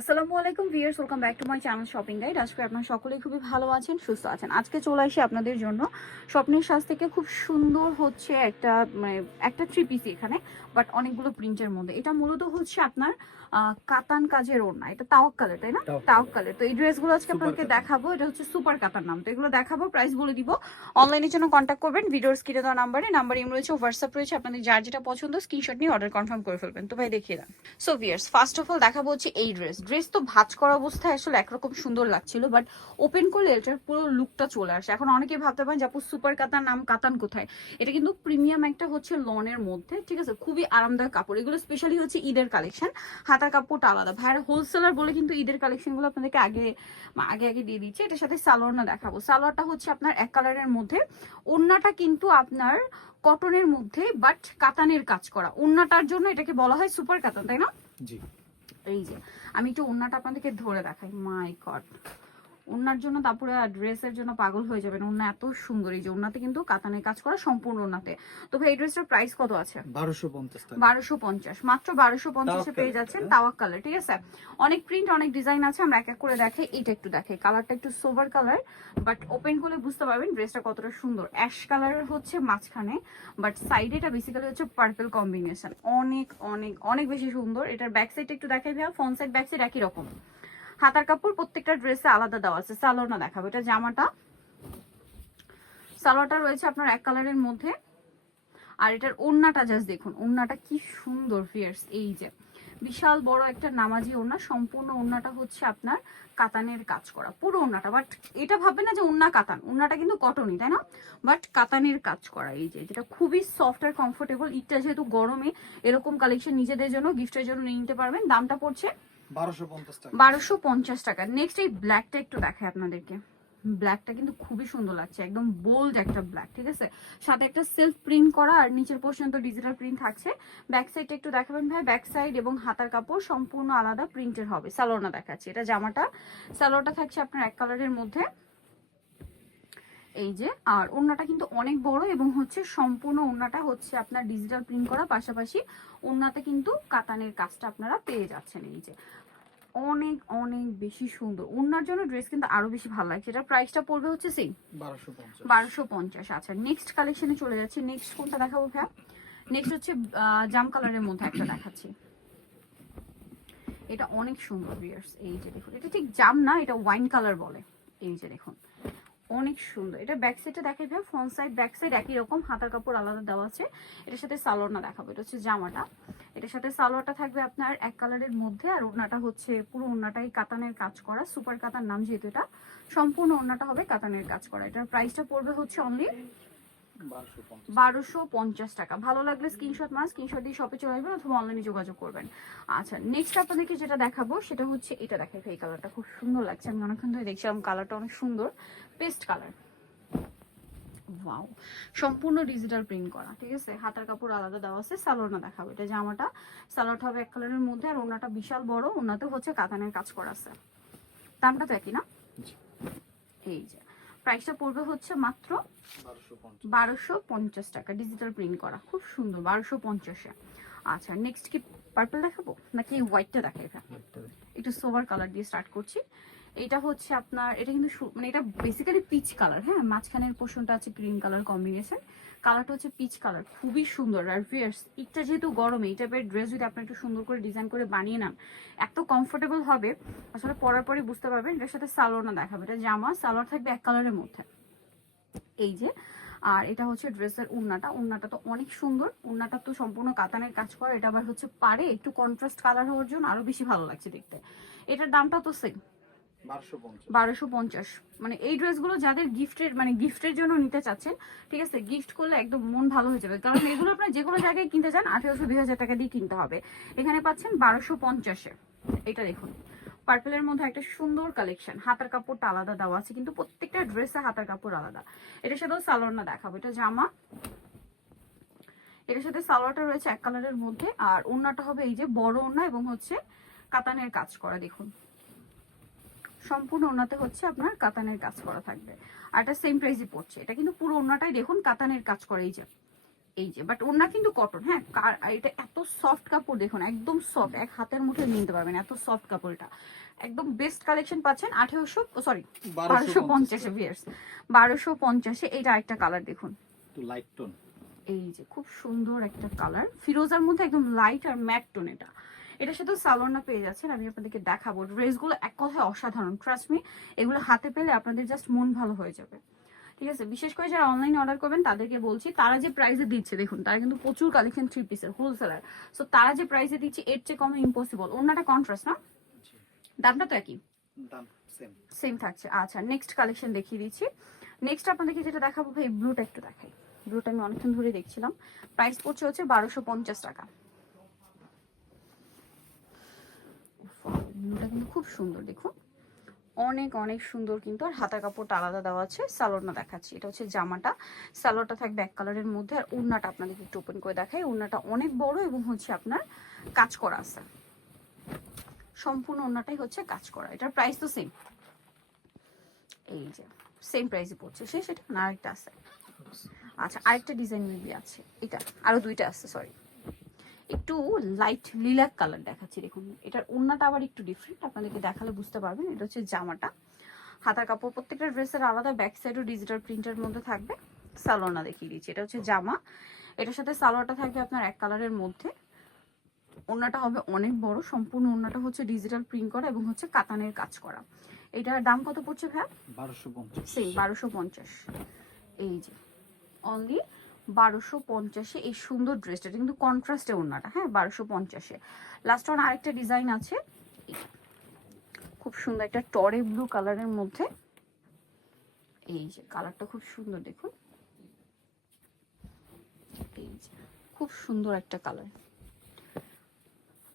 আসসালামু আলাইকুম viewers, welcome back to my channel shopping guide. আজকে আপনারা সকলেই খুবই ভালো আছেন, সুস্থ আছেন। আজকে চলে আসি আপনাদের জন্য স্বপ্নের সাজ থেকে খুব সুন্দর হচ্ছে একটা থ্রি পিস এখানে, বাট অনেকগুলো প্রিন্টের মধ্যে। এটা মূলত হচ্ছে আপনার কাতান কাজের ওড়না, এটা তাওয়াক্কালের, তাই না? তাওয়াক্কালের। তো এই ড্রেসগুলো আজকে আপনাকে দেখাবো। এটা হচ্ছে সুপার কাতান নাম। তো এগুলো দেখাবো, প্রাইস বলে দিব। অনলাইনের জন্য কন্ট্যাক্ট করবেন ভিডিওর স্ক্রিনে দেওয়া নাম্বার ইম রয়েছে, হোয়াটসঅ্যাপ রয়েছে। আপনাদের যার যেটা পছন্দ স্ক্রিনশট নিয়ে অর্ডার কনফার্ম করে ফেলবেন। তো ভাই দেখিয়ে দেন। So viewers, first of all দেখাবো হচ্ছে এই ড্রেস তো ভাঁজ করা অবস্থায় আসলে একরকম সুন্দর লাগছিল, বাট ওপেন করলে এটার পুরো লুকটা চলে আসে। এখন অনেকেই ভাবতে পারেন যে আপু সুপার কাতান নাম, কাতান কোথায়? এটা কিন্তু প্রিমিয়াম একটা হচ্ছে লনের মধ্যে, ঠিক আছে? খুবই আরামদায়ক কাপড়। এগুলো স্পেশালি হচ্ছে ঈদের কালেকশন। হাতার কাপড়টা আলাদা। ভাইয়ের হোলসেলার বলে কিন্তু ঈদের কালেকশনগুলো আপনাদেরকে আগে আগে দিয়ে দিচ্ছে। এটার সাথে সালোয়ার দেখাবো। সালোয়ারটা হচ্ছে আপনার এক কালারের মধ্যে। ওড়নাটা কিন্তু আপনার কটনের মধ্যে, বাট কাতানের কাজ করা। ওড়নাটার জন্য এটাকে বলা হয় সুপার কাতান, তাই না? জি। এই যে আমি একটু ওড়নাটা আপনাদেরকে ধরে দেখাই। মাই গড, ওড়নার জন্য তারপরে ড্রেসের জন্য পাগল হয়ে যাবেন। ওড়না এত সুন্দর। এই যে ওড়নাতে কিন্তু কাতানের কাজ করা সম্পূর্ণ ওড়নাতে। তো ভাই এই ড্রেসটার প্রাইস কত আছে? 1250 টাকা। 1250, মাত্র 1250 পেয়ে যাচ্ছেন। তাওয়াক্কালের, ঠিক আছে? অনেক প্রিন্ট, অনেক ডিজাইন আছে, আমরা এক এক করে দেখাই। এইটা একটু দেখাই। কালারটা একটু সোভার কালার, বাট ওপেন করলে বুঝতে পারবেন ড্রেসটা কতটা সুন্দর। অ্যাশ কালারের হচ্ছে মাঝখানে, বাট সাইডে এটা বেসিক্যালি হচ্ছে পার্পল কম্বিনেশন। অনেক অনেক অনেক বেশি সুন্দর। এটার ব্যাক সাইড একটু দেখাই ভাইয়া। ফ্রন্ট সাইড ব্যাক সাইড একই রকম। হাতার কাপড় প্রত্যেকটা ড্রেসে আলাদা দেওয়া আছে। সালোয়ারটা দেখাবো। এটা জামাটা, সালোয়ারটা রয়েছে আপনার এক কালারের মধ্যে। আর এটার ওড়নাটা জাস্ট দেখুন, ওড়নাটা কি সুন্দর ফিয়ার্স। এই যে বিশাল বড় একটা নামাজি ওড়না। সম্পূর্ণ ওড়নাটা হচ্ছে আপনার কাতানের কাজ করা, পুরো ওড়নাটা। বাট এটা ভাববে না যে ওড়না কাতান, ওড়নাটা কিন্তু কটনই, তাই না? বাট কাতানের কাজ করা। এই যে যেটা খুবই সফট আর কমফোর্টেবল। ঈদটা যেহেতু গরমে এরকম কালেকশন নিজেদের জন্য, গিফটের জন্য নিয়ে নিতে পারবেন। দামটা পড়ছে 1250 টাকা। 1250 টাকা। নেক্সট এই ব্ল্যাকটা একটু দেখাই আপনাদেরকে। ব্ল্যাকটা কিন্তু খুবই সুন্দর লাগছে, একদম বোল্ড একটা ব্ল্যাক, ঠিক আছে? সাথে একটা সেলফ প্রিন্ট করা, আর নিচের পোর্শন তো ডিজিটাল প্রিন্ট থাকছে। ব্যাক সাইডটা একটু দেখাবেন ভাই। ব্যাক সাইড এবং হাতার কাপড় সম্পূর্ণ আলাদা প্রিন্টের হবে। সালোয়ারটা দেখাচ্ছি। এটা জামাটা, সালোয়ারটা থাকছে আপনার এক কালারের মধ্যে। এই যে, আর ওড়নাটা কিন্তু অনেক বড় এবং হচ্ছে সম্পূর্ণ ওড়নাটা হচ্ছে আপনার ডিজিটাল প্রিন্ট করা, পাশাপাশি ওড়নাতে কিন্তু কাতানের কাজটা আপনারা পেয়ে যাচ্ছেন। এই যে অনেক অনেক বেশি সুন্দর। ওড়নার জন্য ড্রেস কিন্তু আরো বেশি ভালো লাগছে। এটা প্রাইসটা পড়বে হচ্ছে সেম 1250। আচ্ছা, নেক্সট কালেকশনে চলে যাচ্ছে। নেক্সট কোনটা দেখাবো ভাইয়া? নেক্সট হচ্ছে জাম কালারের মধ্যে একটা দেখাচ্ছি। এটা অনেক সুন্দর ভিউয়ার্স। এই যে দেখুন, এটা ঠিক জাম না, এটা ওয়াইন কালার বলে। এই যে দেখুন, অনেক সুন্দর। এটা ব্যাক সাইডটা দেখাই ভাই। ফ্রন্ট সাইড ব্যাক সাইড একই রকম, হাতার কাপড় আলাদা দেওয়া আছে। এটার সাথে সালোয়ারটা দেখাবো। এটা হচ্ছে জামাটা। এটার সাথে সালোয়ারটা থাকবে আপনার এক কালারের মধ্যে, আর ওড়নাটা হচ্ছে পুরো ওড়নাটাই কাতানের কাজ করা। সুপার কাতান নাম যেহেতু, এটা সম্পূর্ণ ওড়নাটা হবে কাতানের কাজ করা। এটার প্রাইসটা পড়বে হচ্ছে অনলি 1250 টাকা। ভালো লাগলে স্ক্রিনশট দিয়ে শপে চলে আসবেন অথবা অনলাইনে যোগাযোগ করবেন। আচ্ছা, নেক্সট আপনাদেরকে যেটা দেখাবো সেটা হচ্ছে এটা দেখাই। এই কালারটা খুব সুন্দর লাগছে, আমি অনেকক্ষণ ধরে দেখছিলাম। কালারটা অনেক সুন্দর, পেস্ট কালার। ওয়াও, সম্পূর্ণ ডিজিটাল প্রিন্ট করা, ঠিক আছে? হাতার কাপড় আলাদা দেওয়া আছে। সালোয়ারটা দেখাবো। এটা জামাটা, সালোয়ারটা হবে এক কালারের মধ্যে, আর ওড়নাটা বিশাল বড়। ওড়নাতে হচ্ছে কাতানের কাজ করা আছে। দামটা তো একই না? এই যে প্রাইসটা পড়বে হচ্ছে মাত্র 1250 টাকা। ডিজিটাল প্রিন্ট করা, খুব সুন্দর। 1250-এ। আচ্ছা, নেক্সট কি পার্পল দেখাবো নাকি হোয়াইটটা দেখাই? একটু সোভার কালার দিয়ে স্টার্ট করছি। এটা হচ্ছে আপনার, এটা কিন্তু মানে এটা বেসিক্যালি পিচ কালার। হ্যাঁ, মাঝখানের পোর্শনটা আছে ক্রিম কালার কম্বিনেশন। কালারটা হচ্ছে পিচ কালার, খুবই সুন্দর। আর ভিউয়ার্স, এটা যেহেতু গরমে এই টাইপের ড্রেস যদি আপনি একটু সুন্দর করে ডিজাইন করে বানিয়ে নেন, এত কমফোর্টেবল হবে আসলে। পরার পরে বুঝতে পারবেন। এটার সাথে সালোয়ারটা দেখাবে। এটা জামা, সালোয়ার থাকবে এক কালারের মধ্যে। এই যে, আর এটা হচ্ছে ড্রেসের ওড়নাটা। ওড়নাটা তো অনেক সুন্দর। ওড়নাটা তো সম্পূর্ণ কাতানের কাজ করা। এটা আবার হচ্ছে পারে একটু কন্ট্রাস্ট কালার হওয়ার জন্য আরো বেশি ভালো লাগছে দেখতে। এটার দামটা তো সেম 1250। মানে এই ড্রেসগুলো যাদের গিফটের জন্য নিতে চাচ্ছেন, ঠিক আছে, গিফট করলে একদম মন ভালো হয়ে যাবে। কারণ এগুলো আপনার যে কোনো জায়গায় কিনতে যান 1800-2000 টাকা দিয়ে কিনতে হবে। এখানে পাচ্ছেন 1250-এ। এটা দেখুন, পার্পলের মধ্যে একটা সুন্দর কালেকশন। হাতার কাপড়টা আলাদা দেওয়া আছে, কিন্তু প্রত্যেকটা ড্রেসে হাতার কাপড় আলাদা। এটার সাথেও সালোয়ারটা দেখাবো। এটা জামা, এটার সাথে সালোয়ারটা রয়েছে এক কালারের মধ্যে, আর ওড়নাটা হবে এই যে বড় ওড়না এবং হচ্ছে কাতানের কাজ করা। দেখুন, সম্পূর্ণ ওড়নাতে হচ্ছে আপনার কাতানের কাজ করা থাকবে। আর এটা সেম প্রাইসই পড়ছে। এটা কিন্তু পুরো ওড়নাটাই দেখুন কাতানের কাজ করা। এই যে এই যে বাট ওড়না কিন্তু কটন, হ্যাঁ। আর এটা এত সফট কাপড় দেখুন, একদম সফট, এক হাতের মুঠে নিতে পারবেন, এত সফট কাপড়। এটা একদম বেস্ট কালেকশন পাচ্ছেন 1250 ভিয়ার্স, 1250। এটা একটা কালার দেখুন, তো লাইট টোন, এই যে খুব সুন্দর একটা কালার, ফিরোজার মধ্যে একদম লাইট আর ম্যাট টোন। এটার সাথে সালোয়ারটা পেয়ে যাচ্ছেন। আমি আপনাদেরকে দেখাবো ড্রেসগুলো, এক কথায় অসাধারণ, ট্রাস্ট মি। এগুলো হাতে পেলে আপনাদের জাস্ট মন ভালো হয়ে যাবে, ঠিক আছে। বিশেষ করে যারা অনলাইনে অর্ডার করবেন তাদেরকে বলছি, তারা যে প্রাইসে দিচ্ছে দেখুন, তারা কিন্তু প্রচুর কালেকশন 3 পিসের হোলসেলার, সো তারা যে প্রাইসে দিচ্ছে এর চেয়ে কম ইম্পসিবল। ওনাটা কন্ট্রাস্ট না, দামটা তো একই, দাম সেম থাকছে। আচ্ছা নেক্সট কালেকশন দেখিয়ে দিচ্ছি। নেক্সট আপনাদেরকে যেটা দেখাবো ভাই, ব্লুটা একটু দেখাই। ব্লুটা আমি অনেকক্ষণ ধরে দেখছিলাম। প্রাইস পড়ছে হচ্ছে 1250 টাকা। ব্লুটা কিন্তু খুব সুন্দর দেখুন, অনেক অনেক সুন্দর কিন্তু। আর হাতা কাপড়টা আলাদা দেওয়া আছে। সালোয়ারটা দেখাচ্ছি, এটা হচ্ছে জামাটা, সালোয়ারটা থাকবে এক কালারের মধ্যে। আর ওড়নাটা আপনাদেরকে একটু ওপেন করে দেখাই। ওড়নাটা অনেক বড় এবং হচ্ছে আপনার কাজ করা আছে, সম্পূর্ণ ওড়নাটাই হচ্ছে কাজ করা। এটার প্রাইস তো সেম, এই যে সেম প্রাইসে পড়ছে। সেটা না, আরেকটা আছে। আচ্ছা আরেকটা ডিজাইন মেবি আছে, এটা আরো দুইটা আছে, সরি। একটু লাইট লিলাক কালার দেখাচ্ছি দেখুন। এটার ওড়নাটা আবার একটু ডিফারেন্ট, আপনাদেরকে দেখালে বুঝতে পারবেন। এটা হচ্ছে জামাটা, হাতার কাপড় প্রত্যেকটা ড্রেসের আলাদা, ব্যাক সাইডও ডিজিটাল প্রিন্টের মধ্যে থাকবে। সালোয়ারটা দেখিয়ে দিচ্ছি, এটা হচ্ছে জামা, এটার সাথে সালোয়ারটা থাকবে আপনার এক কালারের মধ্যে। ওড়নাটা হবে অনেক বড়, সম্পূর্ণ ওড়নাটা হচ্ছে ডিজিটাল প্রিন্ট করা এবং হচ্ছে কাতানের কাজ করা। এটার দাম কত পড়ছে ভাই? 1250, সেম 1250। এই যে অনলি 1250-এ এই সুন্দর ড্রেসটা, কিন্তু কন্ট্রাস্টে ওড়নাটা, হ্যাঁ 1250-এ। লাস্ট ওয়ান আরেকটা ডিজাইন আছে, খুব সুন্দর একটা টরে ব্লু কালারের মধ্যে। এই যে কালারটা খুব সুন্দর দেখুন, এই যে খুব সুন্দর একটা কালার।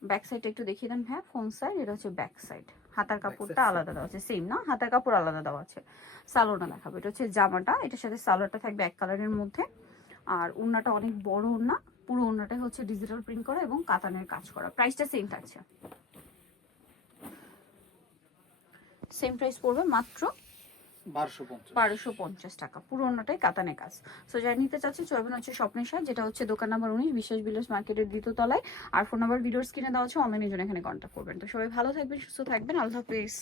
ব্যাক সাইডটা একটু দেখিয়ে দেন ভাই, ফ্রন্ট সাইড, এটা হচ্ছে ব্যাক সাইড। হাতার কাপড়টা আলাদা দেওয়া আছে, সেম না, হাতার কাপড় আলাদা দেওয়া আছে। সালোয়ারটা দেখাবো, এটা হচ্ছে জামাটা, এটার সাথে সালোয়ারটা থাকবে এক কালারের মধ্যে। আর ওড়নাটা অনেক বড় ওড়না, পুরো ওড়নাটাই হচ্ছে ডিজিটাল প্রিন্ট করা এবং কাতানের কাজ করা। প্রাইসটা সেম থাকছে, সেম প্রাইস পড়বে মাত্র 1250 টাকা। পুরো ওড়নাটাই কাতানের কাজ। সো যারা নিতে চাচ্ছে চলবেন হচ্ছে স্বপ্নের সাথে, যেটা হচ্ছে দোকান নাম্বার 19, বিশ্বাস বিল্ডার্স মার্কেটের দ্বিতীয় তলায়। আর ফোন নাম্বার ভিডিওর স্ক্রিনে দেওয়া আছে, অনলাইনের জন্য এখানে কন্ট্যাক্ট করবেন। তো সবাই ভালো থাকবেন, সুস্থ থাকবেন, আল্লাহ হাফেজ।